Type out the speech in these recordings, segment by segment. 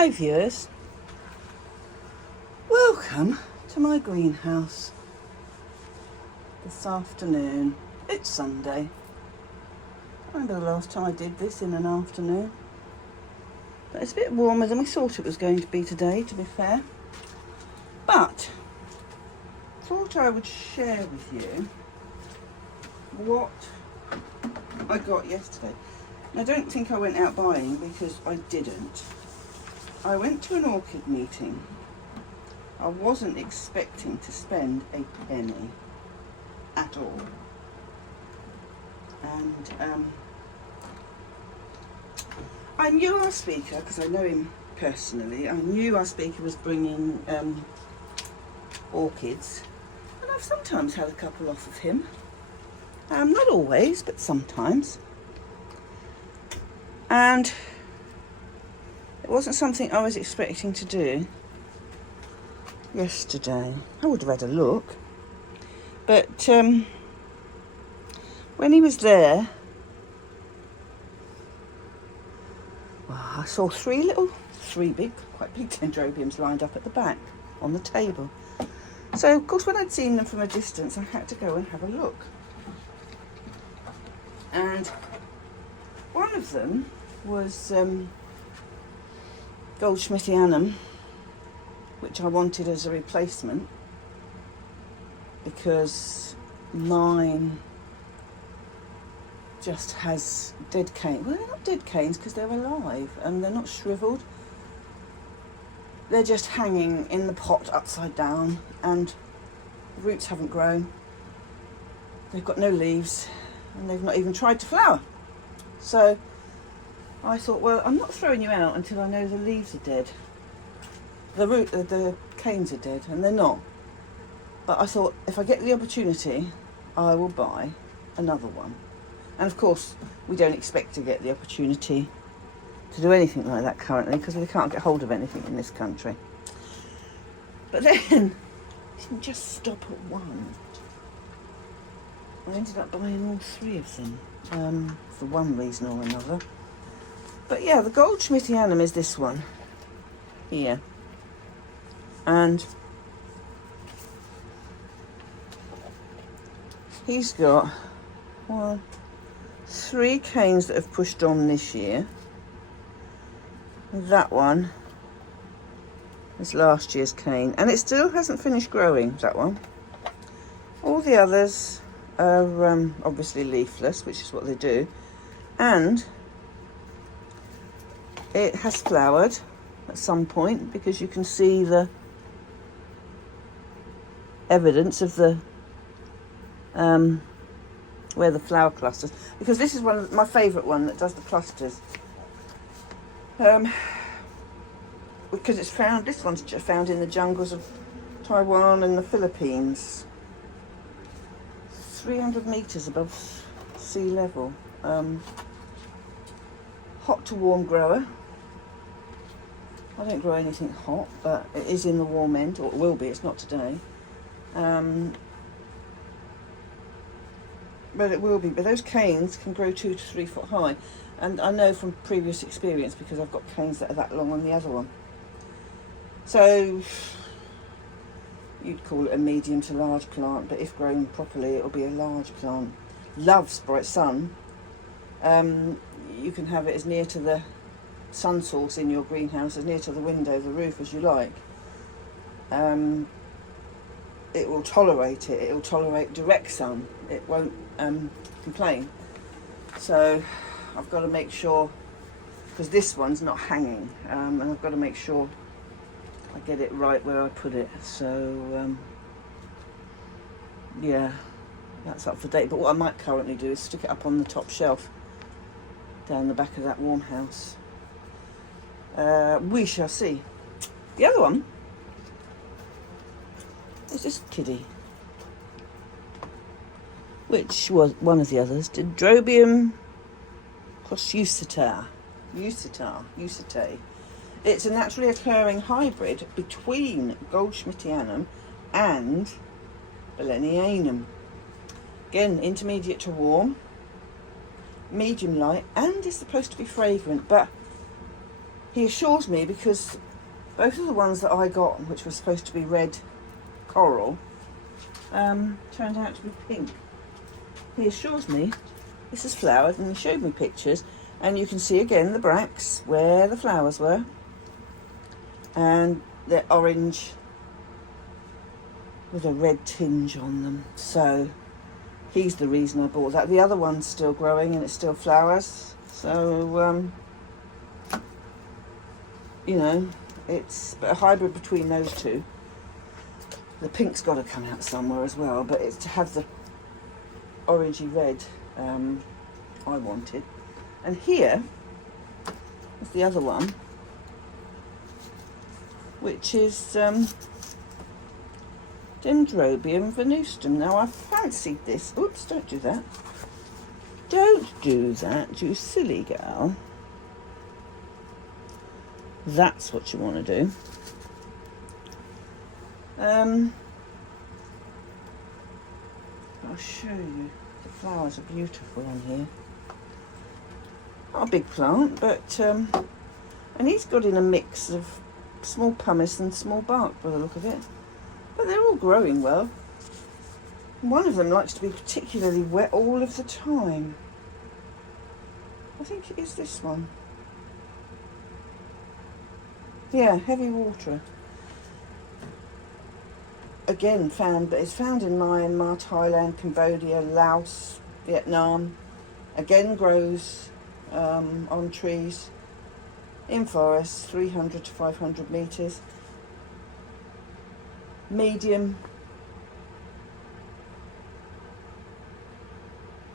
Hi viewers, welcome to my greenhouse this afternoon. It's Sunday. I remember the last time I did this in an afternoon, but it's a bit warmer than we thought it was going to be today, to be fair. But thought I would share with you what I got yesterday. I don't think I went out buying because I didn't. I went to an orchid meeting. I wasn't expecting to spend a penny at all. And I knew our speaker, because I know him personally, I knew our speaker was bringing orchids. And I've sometimes had a couple off of him. Not always, but sometimes. And it wasn't something I was expecting to do yesterday. I would have had a look. But when he was there, well, I saw three big, quite big Dendrobiums lined up at the back on the table. So, of course, when I'd seen them from a distance, I had to go and have a look. And one of them was goldschmidtianum, which I wanted as a replacement because mine just has dead canes. Well, they're not dead canes because they're alive and they're not shriveled. They're just hanging in the pot upside down and the roots haven't grown. They've got no leaves and they've not even tried to flower. So I thought, well, I'm not throwing you out until I know the leaves are dead. The canes are dead, and they're not. But I thought, if I get the opportunity, I will buy another one. And of course, we don't expect to get the opportunity to do anything like that currently, because we can't get hold of anything in this country. But then, I didn't just stop at one. I ended up buying all three of them, for one reason or another. But yeah, the goldschmidtianum is this one here. And he's got three canes that have pushed on this year. That one is last year's cane, and it still hasn't finished growing, that one. All the others are obviously leafless, which is what they do, and it has flowered at some point because you can see the evidence of the where the flower clusters, because this is one of my favourite one that does the clusters, because it's found, this one's found in the jungles of Taiwan and the Philippines, 300 metres above sea level. Hot to warm grower. I don't grow anything hot, but it is in the warm end, or it will be, it's not today. But it will be. But those canes can grow 2 to 3 foot high. And I know from previous experience, because I've got canes that are that long on the other one. So, you'd call it a medium to large plant, but if grown properly, it'll be a large plant. Loves bright sun. You can have it as near to the sun source in your greenhouse, as near to the window, the roof, as you like. It will tolerate it. It will tolerate direct sun. It won't complain. So I've got to make sure, because this one's not hanging, and I've got to make sure I get it right where I put it. So yeah, that's up for date. But what I might currently do is stick it up on the top shelf down the back of that warm house. We shall see. The other one is this kiddie, which was one of the others, Dendrobium usitae. It's a naturally occurring hybrid between goldschmidtianum and Lynn. Again, intermediate to warm, medium light, and is supposed to be fragrant, but he assures me, because both of the ones that I got, which were supposed to be red coral, turned out to be pink. He assures me this is flowered, and he showed me pictures, and you can see again the bracts where the flowers were, and they're orange with a red tinge on them. So he's the reason I bought that. The other one's still growing and it still flowers, so you know, it's a hybrid between those two. The pink's got to come out somewhere as well, but it's to have the orangey red I wanted. And here is the other one, which is Dendrobium venustum. Now I fancied this. Oops, don't do that. Don't do that, you silly girl. That's what you want to do. I'll show you. The flowers are beautiful on here. Not a big plant, but and he's got in a mix of small pumice and small bark by the look of it. But they're all growing well. One of them likes to be particularly wet all of the time. I think it is this one. Yeah, heavy water. Again, it's found in Myanmar, Thailand, Cambodia, Laos, Vietnam. Again, grows on trees, in forests, 300 to 500 metres. Medium,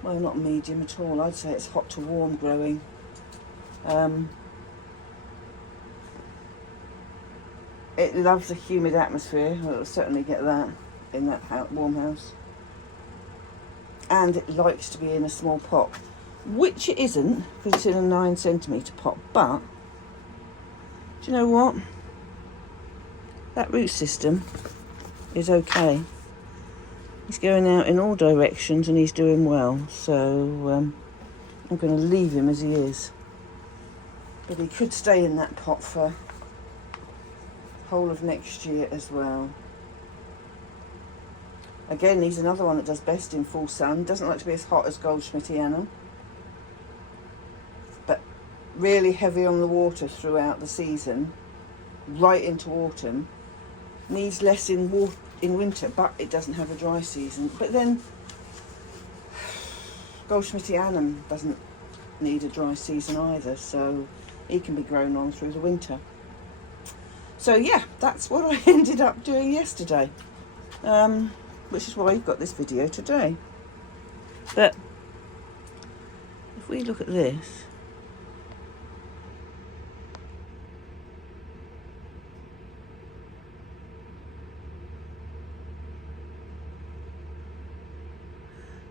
well, not medium at all, I'd say it's hot to warm growing. It loves a humid atmosphere. Well, it'll certainly get that in that warm house. And it likes to be in a small pot, which it isn't, because it's in a 9 centimetre pot. But do you know what? That root system is okay. He's going out in all directions and he's doing well. So I'm going to leave him as he is. But he could stay in that pot for whole of next year as well. Again, he's another one that does best in full sun. Doesn't like to be as hot as goldschmidtianum, but really heavy on the water throughout the season, right into autumn. Needs less in winter, but it doesn't have a dry season. But then goldschmidtianum doesn't need a dry season either, so he can be grown on through the winter. So yeah, that's what I ended up doing yesterday, which is why you've got this video today. But if we look at this,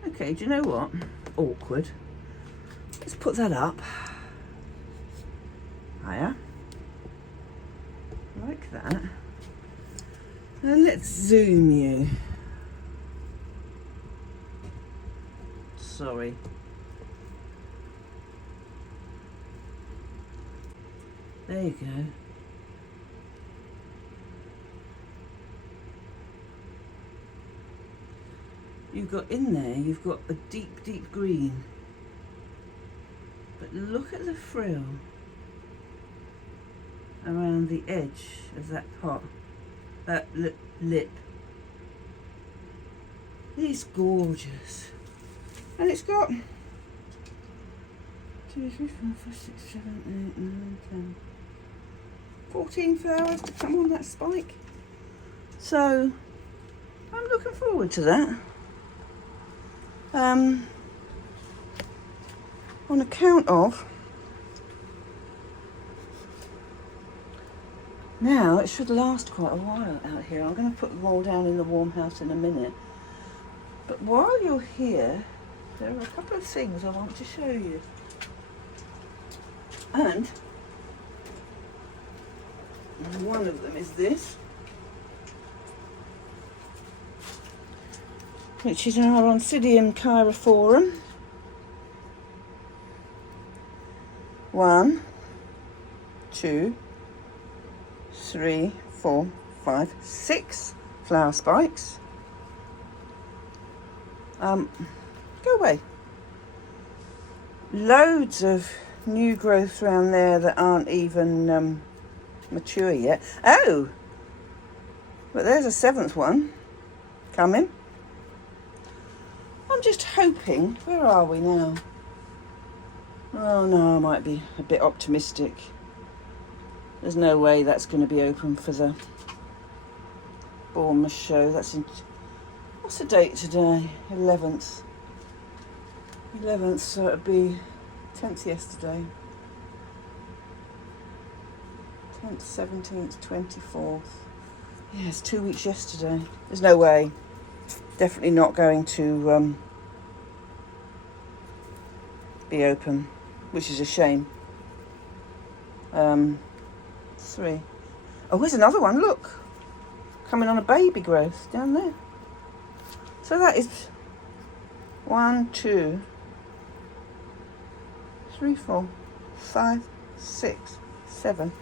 okay, do you know what? Awkward. Let's put that up. Hiya. Like that. And let's zoom you. Sorry. There you go. You've got in there, you've got a deep, deep green. But look at the frill around the edge of that pot, that lip. It's gorgeous. And it's got 2, 3, 4, 5, 6, 7, 8, 9, 10, 14 flowers to come on that spike. So I'm looking forward to that. On account of now, it should last quite a while out here. I'm going to put them all down in the warm house in a minute. But while you're here, there are a couple of things I want to show you. And one of them is this, which is our Oncidium 2, 3, 4, 5, 6 flower spikes. Go away. Loads of new growth around there that aren't even mature yet. Oh, but there's a 7th one coming. I'm just hoping, where are we now? Oh no, I might be a bit optimistic. There's no way that's going to be open for the Bournemouth show. That's in, what's the date today? 11th. 11th, so it'll be 10th yesterday. 10th, 17th, 24th. Yeah, it's 2 weeks yesterday. There's no way. Definitely not going to be open, which is a shame. 3. Oh, here's another one, look. Coming on a baby growth down there. So that is 1, 2, 3, 4, 5, 6, 7,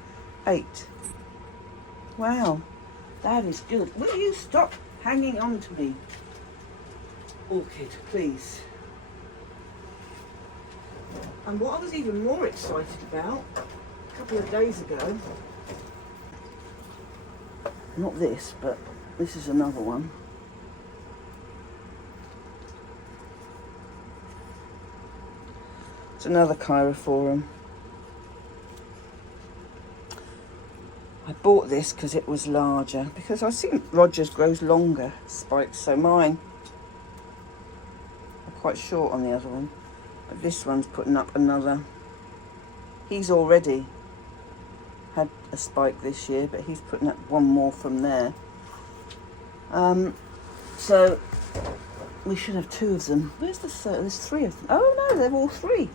8. Wow, that is good. Will you stop hanging on to me? Orchid, please. And what I was even more excited about a couple of days ago, not this, but this is another one. It's another Chirophorum. I bought this because it was larger, because I've seen Rogers grows longer spikes, so mine are quite short on the other one. But this one's putting up another. He's already had a spike this year, but he's putting up one more from there. So we should have 2 of them. Where's the third? There's 3 of them. Oh no, they're all 3.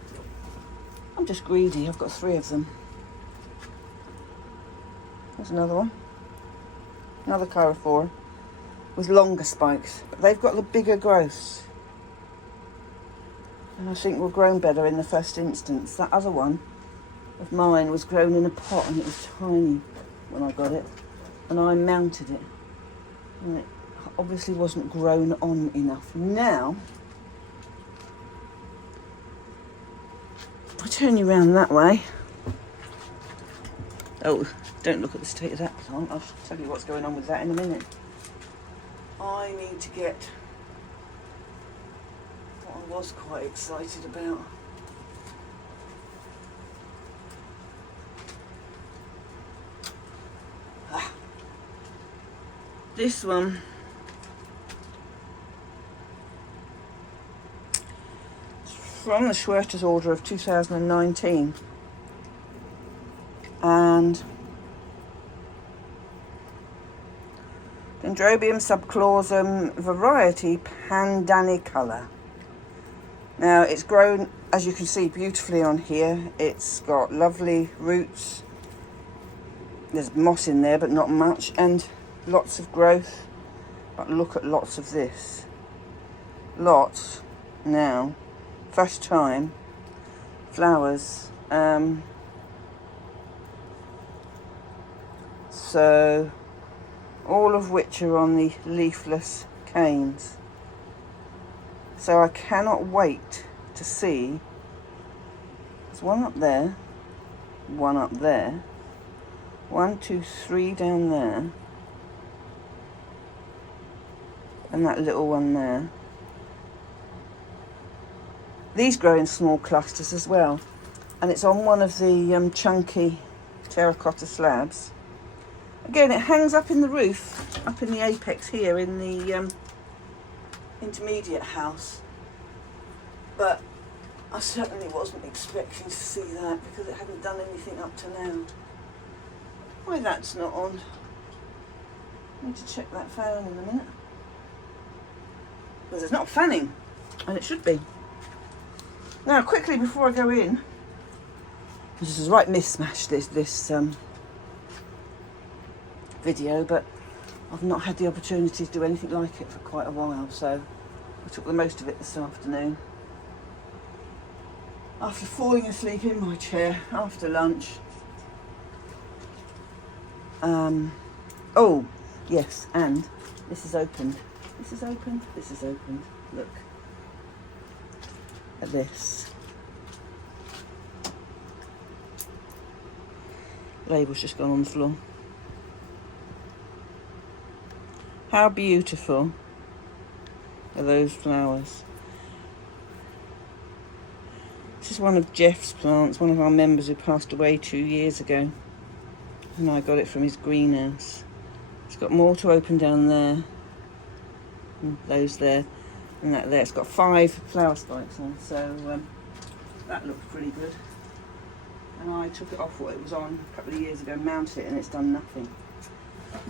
I'm just greedy. I've got 3 of them. There's another one. Another Chirophorum with longer spikes, but they've got the bigger growths. And I think will grown better in the first instance. That other one of mine was grown in a pot and it was tiny when I got it, and I mounted it, and it obviously wasn't grown on enough. Now, if I turn you around that way, oh, don't look at the state of that plant. I'll tell you what's going on with that in a minute. I need to get what I was quite excited about. This one is from the Schwerter's order of 2019, and Dendrobium subclausum variety Pandanicolor. Now it's grown, as you can see, beautifully on here. It's got lovely roots. There's moss in there, but not much, and lots of growth. But look at lots of this. Lots now. First time flowers. So all of which are on the leafless canes. So I cannot wait to see. There's one up there, one up there, 1, 2, 3 down there, and that little one there. These grow in small clusters as well, and it's on one of the chunky terracotta slabs. Again, it hangs up in the roof, up in the apex here in the intermediate house, but I certainly wasn't expecting to see that because it hadn't done anything up to now. Why that's not on? I need to check that fan in a minute. Because it's not fanning, and it should be. Now, quickly before I go in, this is a right mismatch, this video, but I've not had the opportunity to do anything like it for quite a while, so I took the most of it this afternoon. After falling asleep in my chair after lunch, Oh, yes, and this is opened. This is opened. This is opened. Look at this. The label's just gone on the floor. How beautiful are those flowers? This is one of Jeff's plants, one of our members who passed away 2 years ago. And I got it from his greenhouse. It's got more to open down there. And those there. And that there. It's got 5 flower spikes on. So that looks pretty good. And I took it off what it was on a couple of years ago, mounted it, and it's done nothing.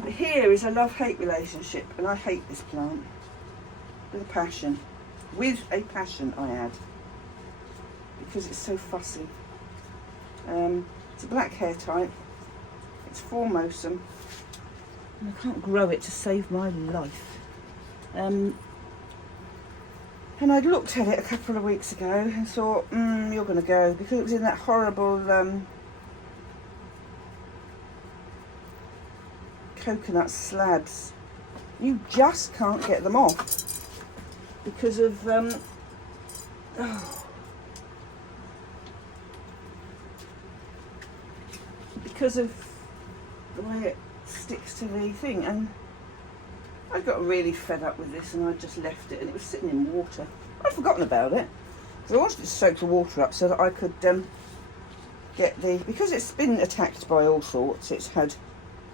But here is a love-hate relationship, and I hate this plant with a passion. With a passion, I add, because it's so fussy. It's a black hair type. It's formosum, and I can't grow it to save my life. And I looked at it a couple of weeks ago and thought, you're going to go, because it was in that horrible coconut slabs. You just can't get them off because of because of the way it sticks to the thing. And I got really fed up with this, and I just left it, and it was sitting in water. I'd forgotten about it. I wanted to soak the water up so that I could get the, because it's been attacked by all sorts. It's had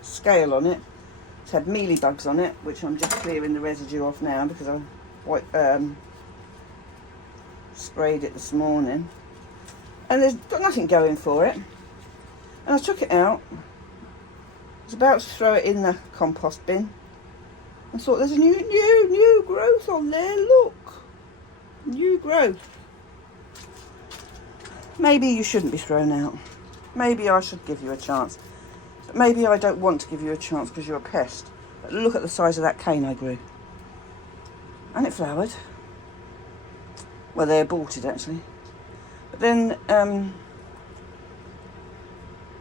scale on it, it's had mealybugs on it, which I'm just clearing the residue off now because I sprayed it this morning, and there's got nothing going for it. And I took it out, I was about to throw it in the compost bin, and thought there's a new growth on there. Look, new growth. Maybe you shouldn't be thrown out. Maybe I should give you a chance. But maybe I don't want to give you a chance because you're a pest. But look at the size of that cane I grew. And it flowered. Well, they aborted actually. But then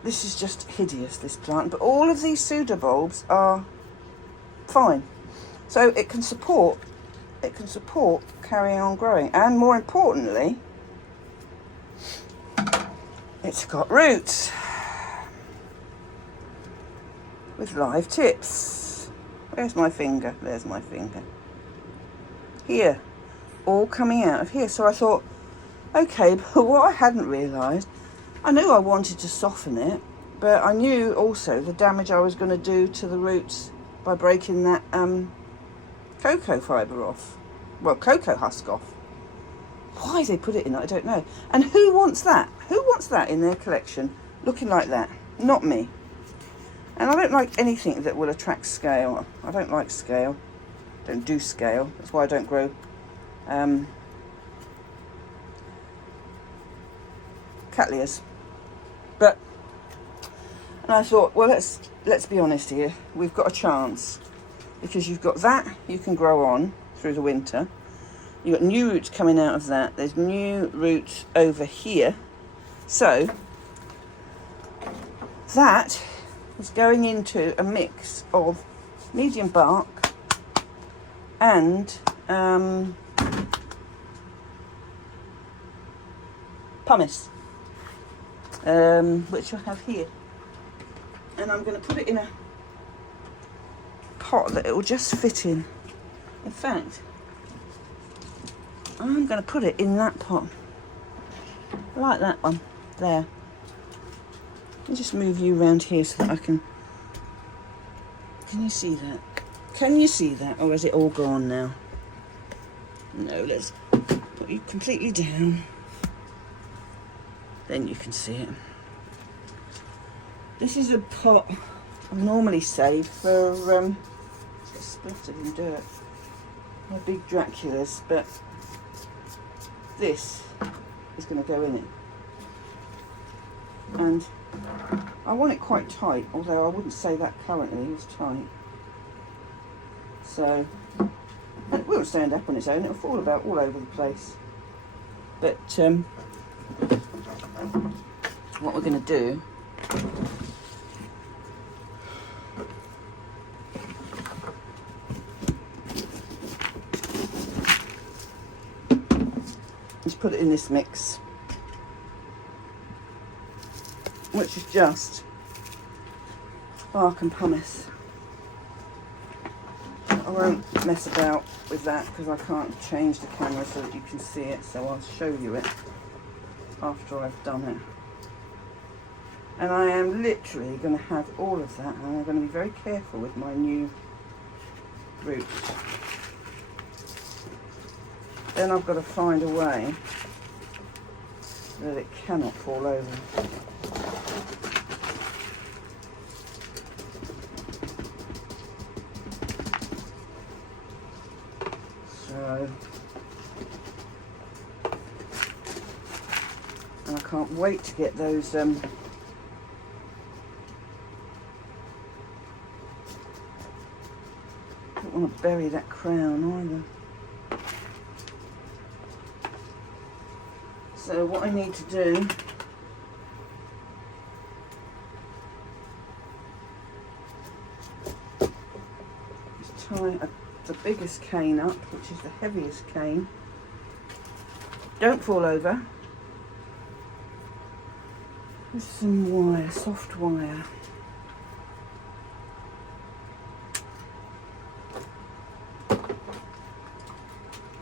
this is just hideous, this plant. But all of these pseudobulbs are fine. So it can support carrying on growing. And more importantly, it's got roots with live tips. Where's my finger? There's my finger. Here, all coming out of here. So I thought, okay, but what I hadn't realised, I knew I wanted to soften it, but I knew also the damage I was going to do to the roots by breaking that cocoa fibre off. Well, cocoa husk off. Why they put it in, I don't know. And who wants that? Who wants that in their collection, looking like that? Not me. And I don't like anything that will attract scale. I don't like scale. Don't do scale. That's why I don't grow cattleyas. But, and I thought, well, let's be honest here. We've got a chance, because you've got that you can grow on through the winter. You've got new roots coming out of that. There's new roots over here. So that is going into a mix of medium bark and pumice, which I have here. And I'm going to put it in a pot that it will just fit in. In fact, I'm going to put it in that pot, like that one there. Let me just move you around here so that I can you see that? Can you see that, or is it all gone now? No, let's put you completely down, then you can see it. This is a pot I normally save for it's got splattered in dirt, my big Draculas, but this is going to go in it, and I want it quite tight, although I wouldn't say that currently is tight. So it won't stand up on its own, it'll fall about all over the place. But what we're going to do put it in this mix, which is just bark and pumice. I won't mess about with that because I can't change the camera so that you can see it, so I'll show you it after I've done it. And I am literally going to have all of that, and I'm going to be very careful with my new roots. Then I've got to find a way that it cannot fall over. So, and I can't wait to get those I don't want to bury that crown either. So what I need to do is tie the biggest cane up, which is the heaviest cane. Don't fall over. With some wire, soft wire.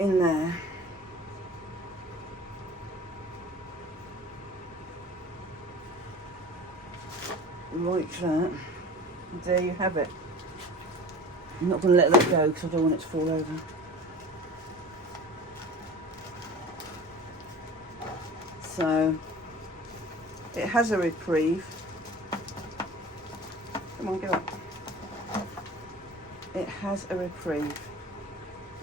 In there. Like that. There you have it. I'm not going to let that go because I don't want it to fall over. So it has a reprieve. Come on, get up. It has a reprieve.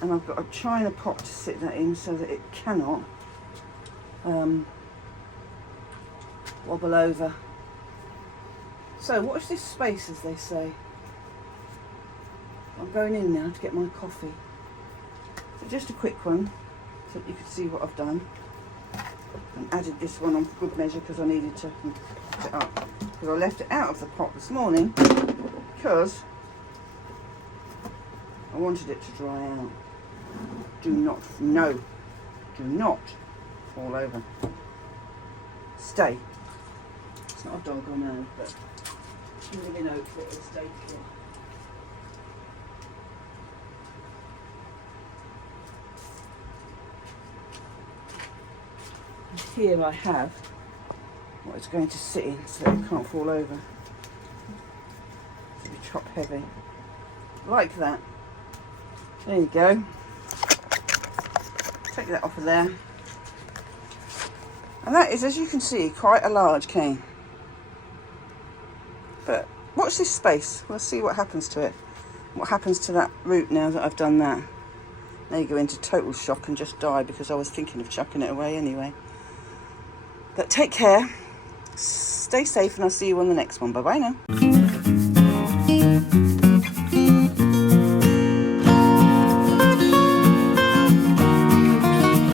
And I've got a china pot to sit that in so that it cannot wobble over. So watch this space, as they say. I'm going in now to get my coffee. So just a quick one so that you can see what I've done. And added this one on for good measure because I needed to put it up. Because I left it out of the pot this morning because I wanted it to dry out. Do not fall over. Stay. It's not a dog, I know, but you live in Oak, it'll stay pure. And here I have what it's going to sit in so that it can't fall over. It'll be top heavy. Like that. There you go. Take that off of there. And that is, as you can see, quite a large cane. But watch this space. We'll see what happens to it. What happens to that root now that I've done that. They go into total shock and just die because I was thinking of chucking it away anyway. But take care. Stay safe and I'll see you on the next one. Bye bye now.